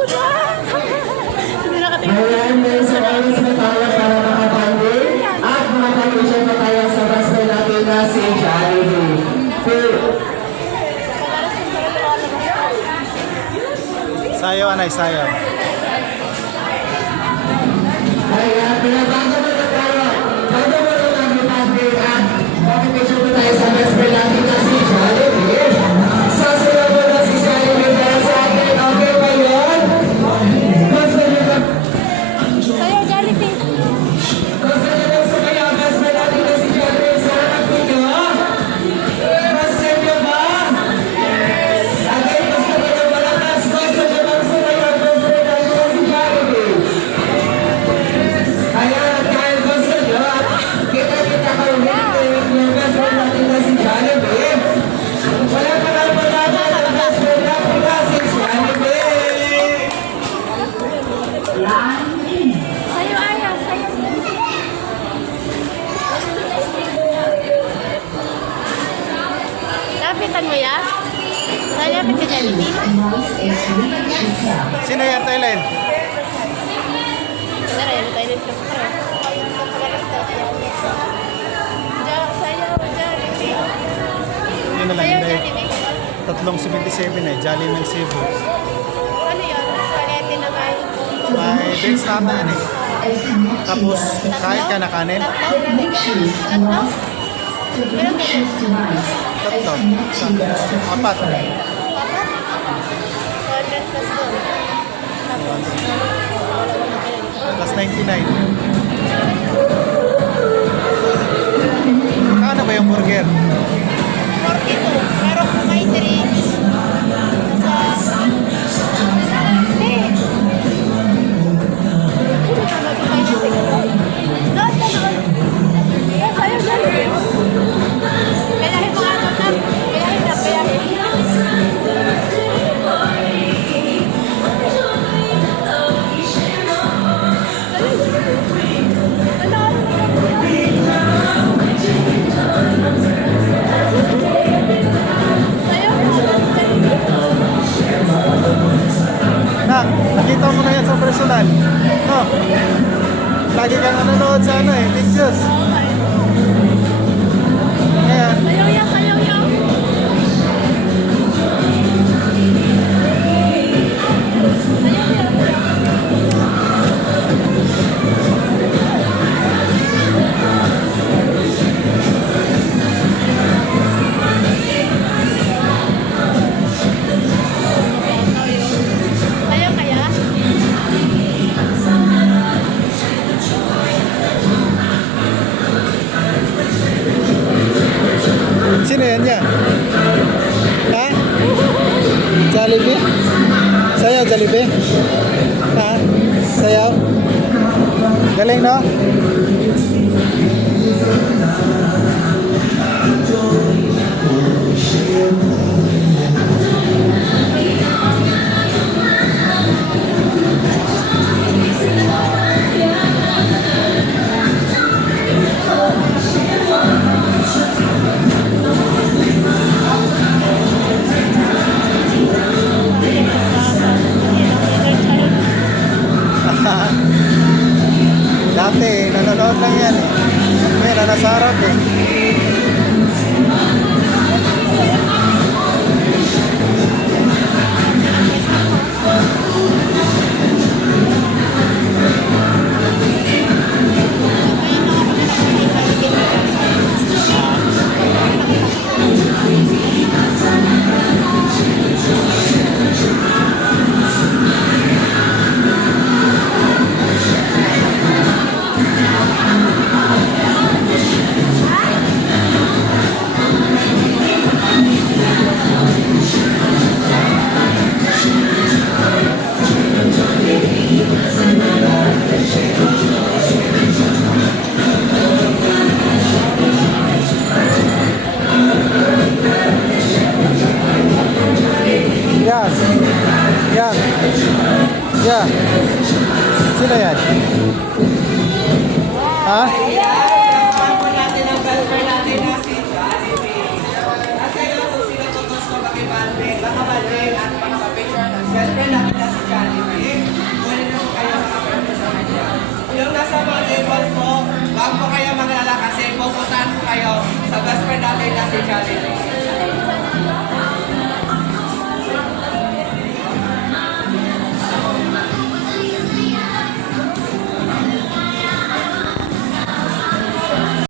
Hindi nakatingin. Ayan, may sa oras na tayo para makapagin at makapag-isip na tayo sa gospel natin na si Jollibee. Sayo, anay, sayo. Ayan, pinabago mo na tayo. Bago mo na mag-ipagin at makapag-isip na tayo sa gospel natin na si Jollibee. Sasayaw mo na si Jollibee dahil sa akin. Okay ba yun? Gusto niyo na Sayo, Jollibee. gusto niyo na sumayaw ang gospel natin na si Jollibee sa harap ninyo? Gusto niyo ba? Again, gusto niyo na malakas. Gusto niyo bang sumayaw ang gospel natin na si Jollibee? Ayan, dahil gusto niyo at kita-kita kayo yung gospel natin na si Jollibee. Wala pa lang malaman ang gospel natin na si Jollibee. Sayo, Aya. Sayo. Lapitan mo yan? Sayo, lapit ka, Jollibee. Sino yan, Thailand? Tara, yan tayo dito. Sayo, Jollibee. Yun na lang, Sayo, hindi. Jollibee. Tatlong 77 eh, Jolly ng Cebu. Ano yun? Spaghetti na may... May dates nata yan eh. Tapos, kahit ka na kanin. Tatlo? Tatlo? Meron ka na? Tatlo. Apat. Papat? 400 plus doon. Tapos, Plus 99. Kano ba yung burger? 42. Pero kung may drinks, nasa... Hindi. Magpapay na siguro. Doon ka naman. Yes, ayaw dyan. Pelahin mo nga doon na. Pelahin na, pelahin. Na, nakita mo na yan sa personal. No? Lagi kang nanonood sa ano eh, pictures. Ayan. Sayaw yan, sayaw yan. Sayaw yan. Sayaw kaya? Sino yan niya? Ha? Jollibee? Sayaw, Jollibee? Ha? Sayaw? Galing, no? Dati, nanonood lang yan eh. Ngayon, nasa harap eh. Yan. Yan. Yan. Sino yan? Ha? Pagpapako natin ang gospel natin na si Jollibee. At kayo kung sino kung gusto makibanding, makabanding at makapapicture ng gospel natin na si Jollibee. Muli na po kayo makapagpunta sa kanya. Yung nasa mga table po, wag po kayo maglala kasi pupuntahan po kayo sa best friend natin na si Jollibee.